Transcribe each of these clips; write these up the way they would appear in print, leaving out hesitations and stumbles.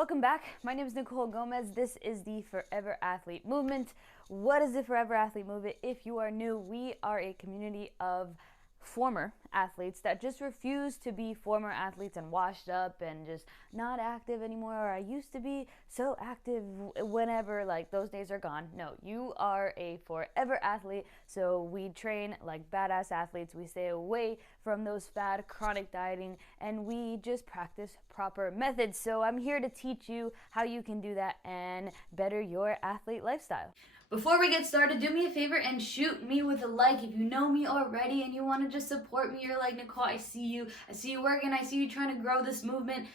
Welcome back. My name is Nicole Gomez. This is the Forever Athlete Movement. What is the Forever Athlete Movement? If you are new, we are a community of former athletes that just refuse to be former athletes and washed up and just not active anymore, or I used to be so active whenever, like those days are gone. No, you are a forever athlete. So we train like badass athletes. We stay away from those fad chronic dieting, and we just practice proper methods. So I'm here to teach you how you can do that and better your athlete lifestyle. Before we get started, do me a favor and shoot me with a like. If you know me already and you want to just support me, you're like, Nicole, I see you working, I see you trying to grow this movement.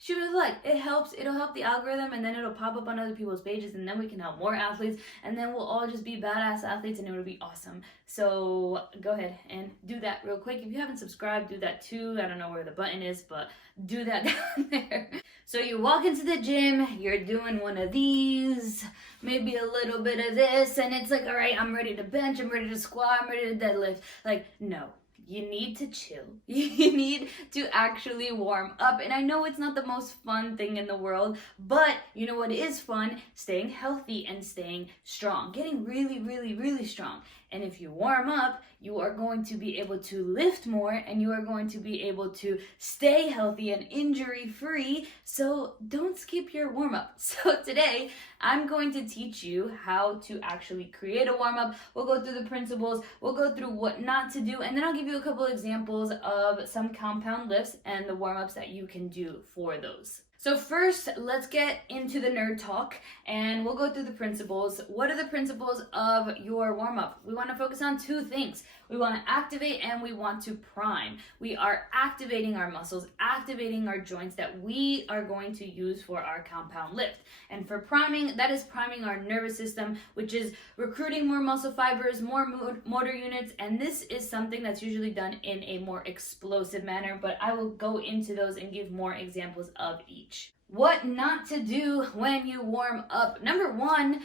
Shoot me with a like. It helps. It'll help the algorithm, and then it'll pop up on other people's pages, and then we can help more athletes, and then we'll all just be badass athletes, and it'll be awesome. So go ahead and do that real quick. If you haven't subscribed, do that too. I don't know where the button is, but do that down there. So you walk into the gym, you're doing one of these, maybe a little bit of this, and it's like, all right, I'm ready to bench, I'm ready to squat, I'm ready to deadlift. Like, no. You need to chill. You need to actually warm up. And I know it's not the most fun thing in the world, but you know what is fun? Staying healthy and staying strong. Getting really, really, really strong. And if you warm up, you are going to be able to lift more, and you are going to be able to stay healthy and injury-free. So don't skip your warm-up. So today, I'm going to teach you how to actually create a warm-up. We'll go through the principles, we'll go through what not to do, and then I'll give you a couple examples of some compound lifts and the warm-ups that you can do for those. So first, let's get into the nerd talk, and we'll go through the principles. What are the principles of your warm-up? We want to focus on two things. We want to activate and we want to prime. We are activating our muscles, activating our joints that we are going to use for our compound lift. And for priming, that is priming our nervous system, which is recruiting more muscle fibers, more motor units, and this is something that's usually done in a more explosive manner, but I will go into those and give more examples of each. What not to do when you warm up. Number one,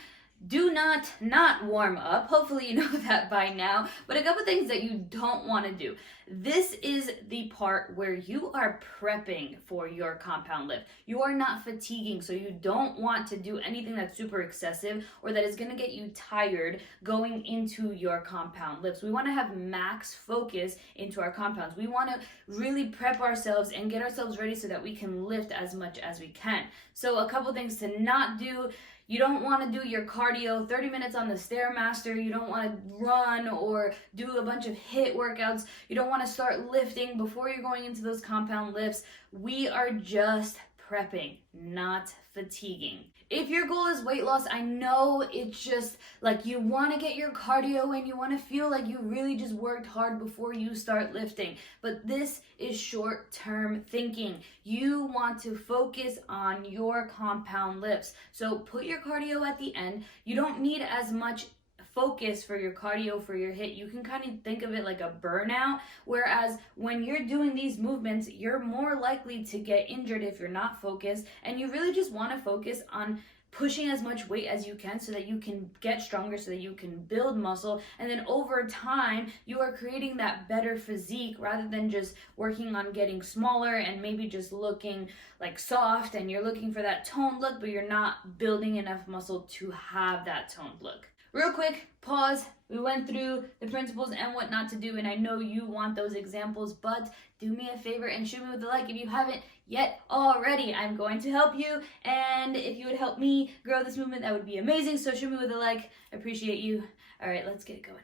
do not warm up. Hopefully you know that by now, but a couple things that you don't want to do. This is the part where you are prepping for your compound lift. You are not fatiguing, so you don't want to do anything that's super excessive or that is going to get you tired going into your compound lifts. We want to have max focus into our compounds. We want to really prep ourselves and get ourselves ready so that we can lift as much as we can. So a couple things to not do. You don't want to do your cardio 30 minutes on the Stairmaster. You don't want to run or do a bunch of HIIT workouts. You don't want to start lifting before you're going into those compound lifts. We are just prepping, not fatiguing. If your goal is weight loss, I know it's just like you want to get your cardio and you want to feel like you really just worked hard before you start lifting. But this is short-term thinking. You want to focus on your compound lifts. So put your cardio at the end. You don't need as much focus for your cardio, for your HIIT. You can kind of think of it like a burnout, whereas when you're doing these movements, you're more likely to get injured if you're not focused, and you really just want to focus on pushing as much weight as you can so that you can get stronger, so that you can build muscle, and then over time you are creating that better physique rather than just working on getting smaller and maybe just looking like soft, and you're looking for that toned look, but you're not building enough muscle to have that toned look. Real quick, pause. We went through the principles and what not to do, and I know you want those examples, but do me a favor and shoot me with a like if you haven't yet already. I'm going to help you, and if you would help me grow this movement, that would be amazing. So shoot me with a like. I appreciate you. All right, let's get it going.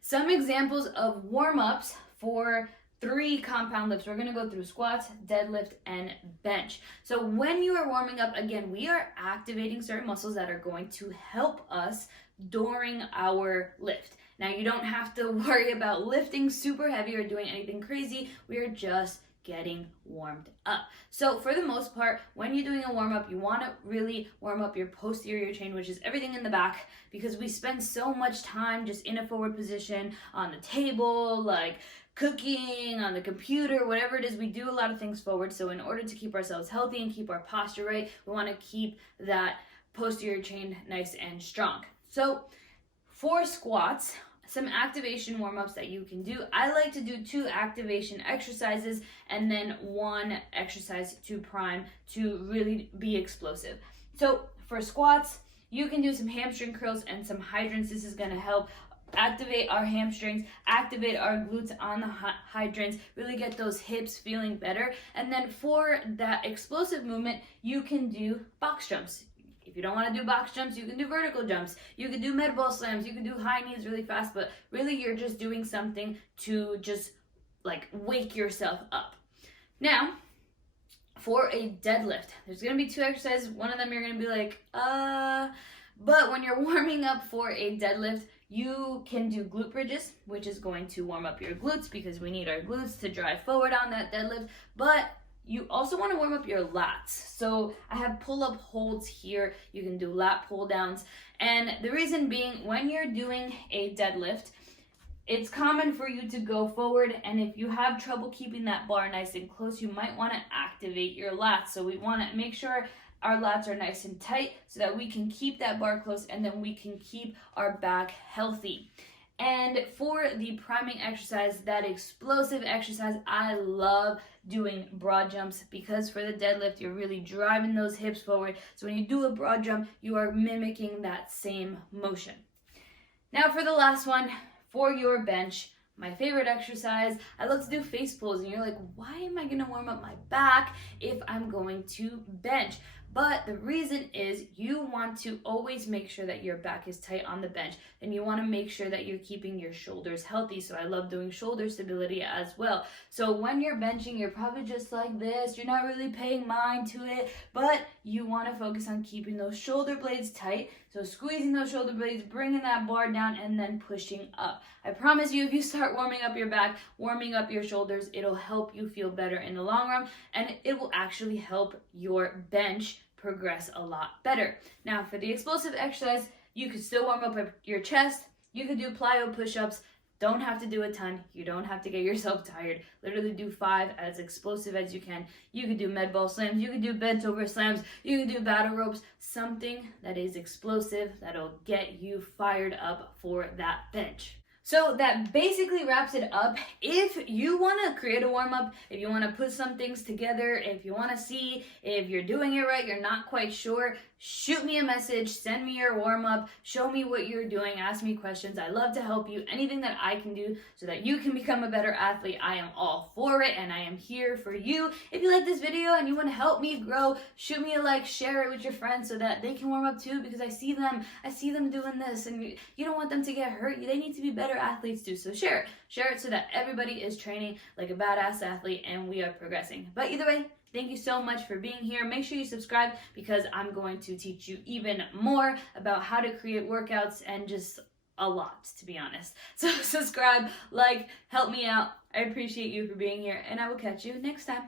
Some examples of warm-ups for 3 compound lifts. We're going to go through squats, deadlift, and bench. So when you are warming up, again, we are activating certain muscles that are going to help us during our lift. Now, you don't have to worry about lifting super heavy or doing anything crazy. We are just getting warmed up. So for the most part, when you're doing a warm-up, you want to really warm up your posterior chain, which is everything in the back, because we spend so much time just in a forward position on the table, like cooking, on the computer, whatever it is. We do a lot of things forward. So in order to keep ourselves healthy and keep our posture right, we want to keep that posterior chain nice and strong. So for squats, some activation warm-ups that you can do. I like to do 2 activation exercises and then 1 exercise to prime to really be explosive. So for squats, you can do some hamstring curls and some hydrants. This is going to help activate our hamstrings, activate our glutes on the hydrants, really get those hips feeling better. And then for that explosive movement, you can do box jumps. If you don't want to do box jumps, you can do vertical jumps. You can do med ball slams. You can do high knees really fast, but really you're just doing something to just like wake yourself up. Now, for a deadlift, there's going to be 2 exercises. One of them you're going to be like, but when you're warming up for a deadlift, you can do glute bridges, which is going to warm up your glutes because we need our glutes to drive forward on that deadlift. But you also want to warm up your lats. So I have pull-up holds here. You can do lat pull downs. And the reason being, when you're doing a deadlift, it's common for you to go forward, and if you have trouble keeping that bar nice and close, you might want to activate your lats. So we want to make sure our lats are nice and tight so that we can keep that bar close, and then we can keep our back healthy. And for the priming exercise, that explosive exercise, I love doing broad jumps because for the deadlift, you're really driving those hips forward. So when you do a broad jump, you are mimicking that same motion. Now for the last one, for your bench, my favorite exercise, I love to do face pulls, and you're like, why am I gonna warm up my back if I'm going to bench? But the reason is you want to always make sure that your back is tight on the bench, and you want to make sure that you're keeping your shoulders healthy. So I love doing shoulder stability as well. So when you're benching, you're probably just like this. You're not really paying mind to it, but you want to focus on keeping those shoulder blades tight. So squeezing those shoulder blades, bringing that bar down, and then pushing up. I promise you, if you start warming up your back, warming up your shoulders, it'll help you feel better in the long run, and it will actually help your bench progress a lot better. Now, for the explosive exercise, you could still warm up your chest. You could do plyo push-ups. Don't have to do a ton. You don't have to get yourself tired. Literally do 5 as explosive as you can. You could do med ball slams. You could do bent over slams. You could do battle ropes. Something that is explosive that'll get you fired up for that bench. So that basically wraps it up. If you want to create a warm-up, if you want to put some things together, if you want to see if you're doing it right, you're not quite sure, shoot me a message, send me your warm-up, show me what you're doing, ask me questions. I love to help you. Anything that I can do so that you can become a better athlete, I am all for it, and I am here for you. If you like this video and you want to help me grow, shoot me a like, share it with your friends so that they can warm up too, because I see them doing this, and you don't want them to get hurt. They need to be better athletes too. So share it so that everybody is training like a badass athlete and we are progressing. But either way, thank you so much for being here. Make sure you subscribe because I'm going to teach you even more about how to create workouts and just a lot, to be honest. So subscribe, like, help me out. I appreciate you for being here, and I will catch you next time.